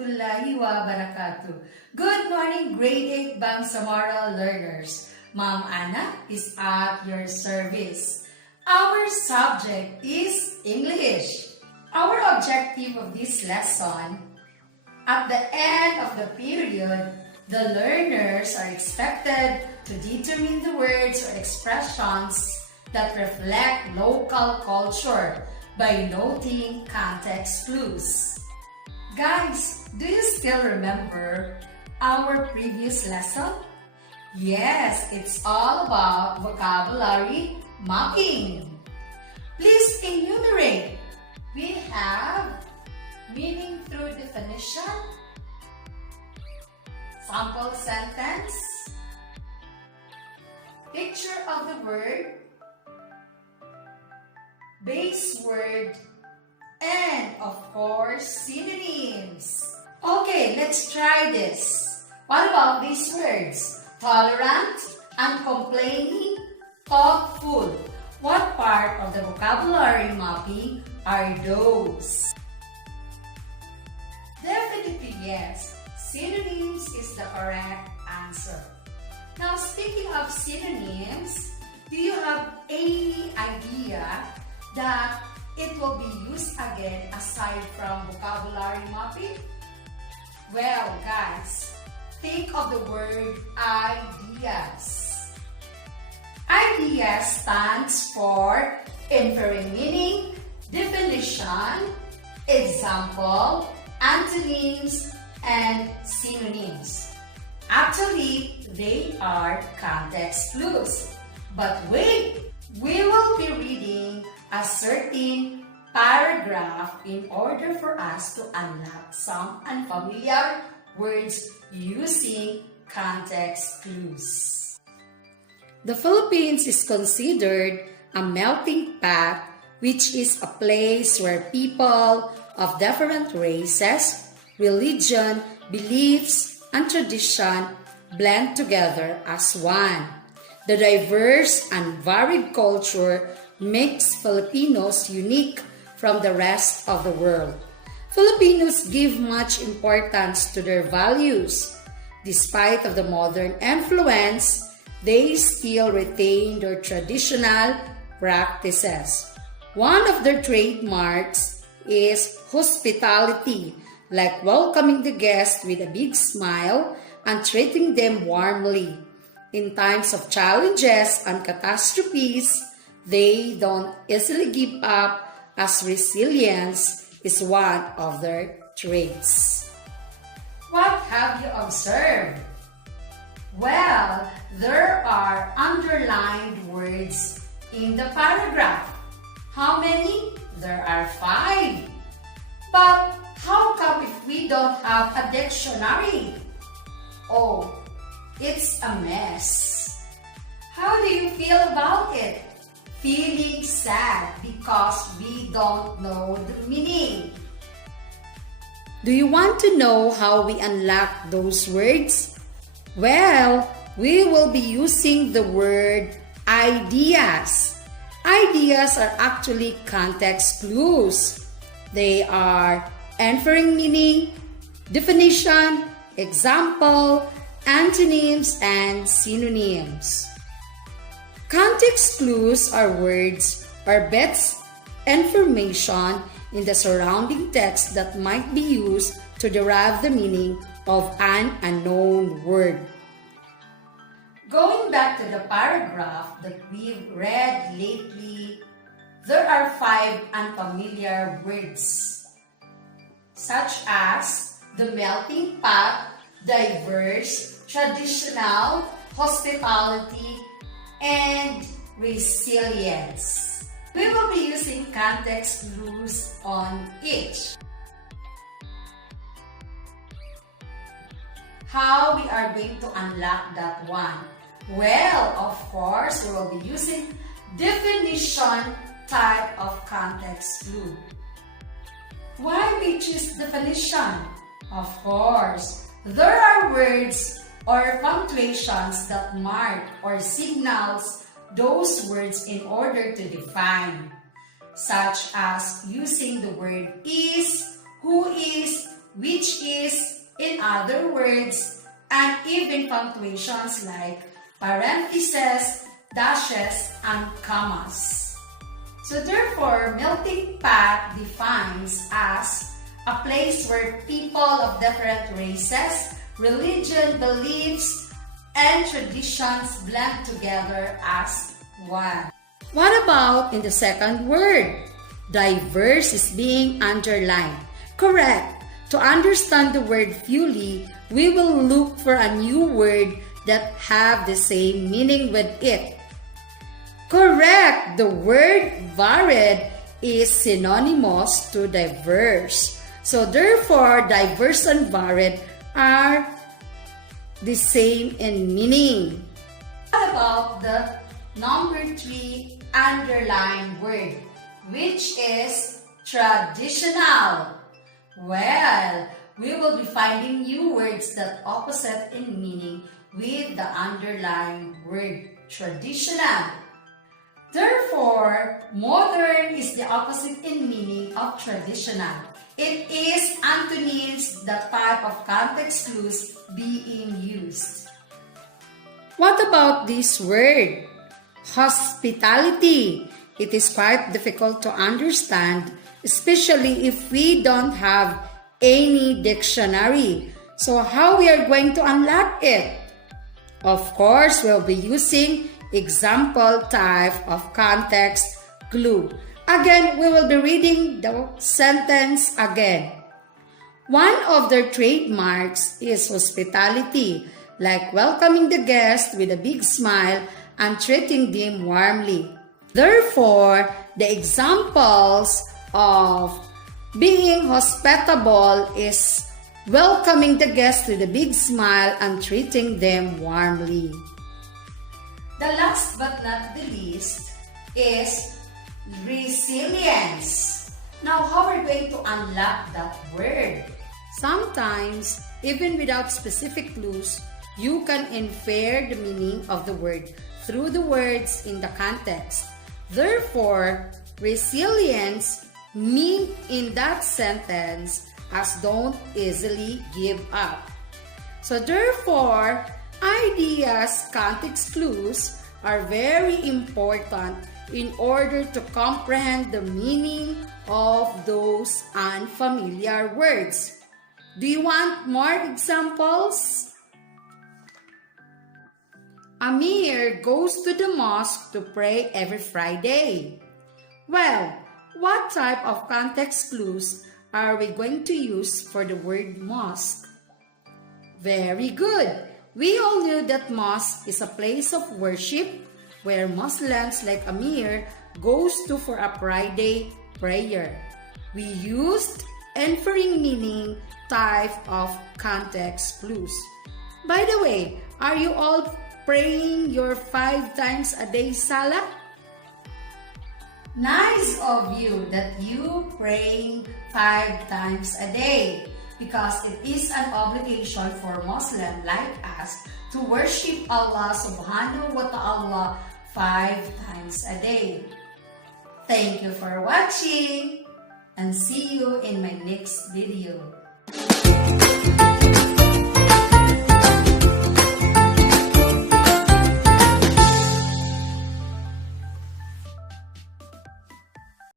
warahmatullahi wabarakatuh. Good morning, grade 8 Bangsamoro learners. Ma'am Anna is at your service. Our subject is English. Our objective of this lesson, at the end of the period, the learners are expected to determine the words or expressions that reflect local culture by noting context clues. Guys, do you still remember our previous lesson? Yes, it's all about vocabulary mapping. Please enumerate. We have meaning through definition, sample sentence, picture of the word, base word, and of course, synonyms. Okay, let's try this. What about these words? Tolerant, uncomplaining, thoughtful. What part of the vocabulary mapping are those? Definitely yes. Synonyms is the correct answer. Now, speaking of synonyms, do you have any idea that it will be used again aside from vocabulary mapping? Well, guys, think of the word ideas. Ideas stands for inferring meaning, definition, example, antonyms, and synonyms. Actually, they are context clues. But wait, we will be reading a certain paragraph in order for us to unlock some unfamiliar words using context clues. The Philippines is considered a melting pot, which is a place where people of different races, religion, beliefs, and tradition blend together as one. The diverse and varied culture makes Filipinos unique from the rest of the world. Filipinos give much importance to their values. Despite of the modern influence, they still retain their traditional practices. One of their trademarks is hospitality, like welcoming the guest with a big smile and treating them warmly. In times of challenges and catastrophes, they don't easily give up, as resilience is one of their traits. What have you observed? Well, there are underlined words in the paragraph. How many? There are 5. But how come if we don't have a dictionary? Oh, it's a mess. How do you feel about it? Feeling sad because we don't know the meaning. Do you want to know how we unlock those words? Well, we will be using the word ideas. Ideas are actually context clues. They are inferring meaning, definition, example, antonyms, and synonyms. Context clues are words or bits information in the surrounding text that might be used to derive the meaning of an unknown word. Going back to the paragraph that we've read lately, there are 5 unfamiliar words, such as the melting pot, diverse, traditional, hospitality, and resilience. We will be using context clues on each. How we are going to unlock that one? Well, of course, we will be using definition type of context clue. Why we choose definition? Of course, there are words or punctuations that mark or signals those words in order to define, such as using the word is, who is, which is, in other words, and even punctuations like parentheses, dashes, and commas. So therefore, melting pot defines as a place where people of different races, religion, beliefs, and traditions blend together as one. What about in the second word? Diverse is being underlined. Correct. To understand the word fully, we will look for a new word that have the same meaning with it. Correct. The word varied is synonymous to diverse. So therefore, diverse and varied are the same in meaning. What about the number 3 underlined word, which is traditional? Well, we will be finding new words that opposite in meaning with the underlined word traditional. Therefore, modern is the opposite in meaning of traditional. It is antonyms, the type of context clues being used. What about this word? Hospitality. It is quite difficult to understand, especially if we don't have any dictionary. So how we are going to unlock it? Of course, we'll be using example type of context clue. Again, we will be reading the sentence again. One of their trademarks is hospitality, like welcoming the guest with a big smile and treating them warmly. Therefore, the examples of being hospitable is welcoming the guest with a big smile and treating them warmly. The last but not the least is resilience. Now, how are we going to unlock that word? Sometimes, even without specific clues, you can infer the meaning of the word through the words in the context. Therefore, resilience means in that sentence as don't easily give up. So therefore, ideas, context clues are very important in order to comprehend the meaning of those unfamiliar words. Do you want more examples? Amir goes to the mosque to pray every Friday. Well, what type of context clues are we going to use for the word mosque? Very good. We all knew that mosque is a place of worship where Muslims like Amir goes to for a Friday prayer. We used inferring meaning type of context clues. By the way, are you all praying your 5 times a day salah? Nice of you that you praying 5 times a day, because it is an obligation for Muslim like us to worship Allah subhanahu wa ta'ala 5 times a day. Thank you for watching and see you in my next video.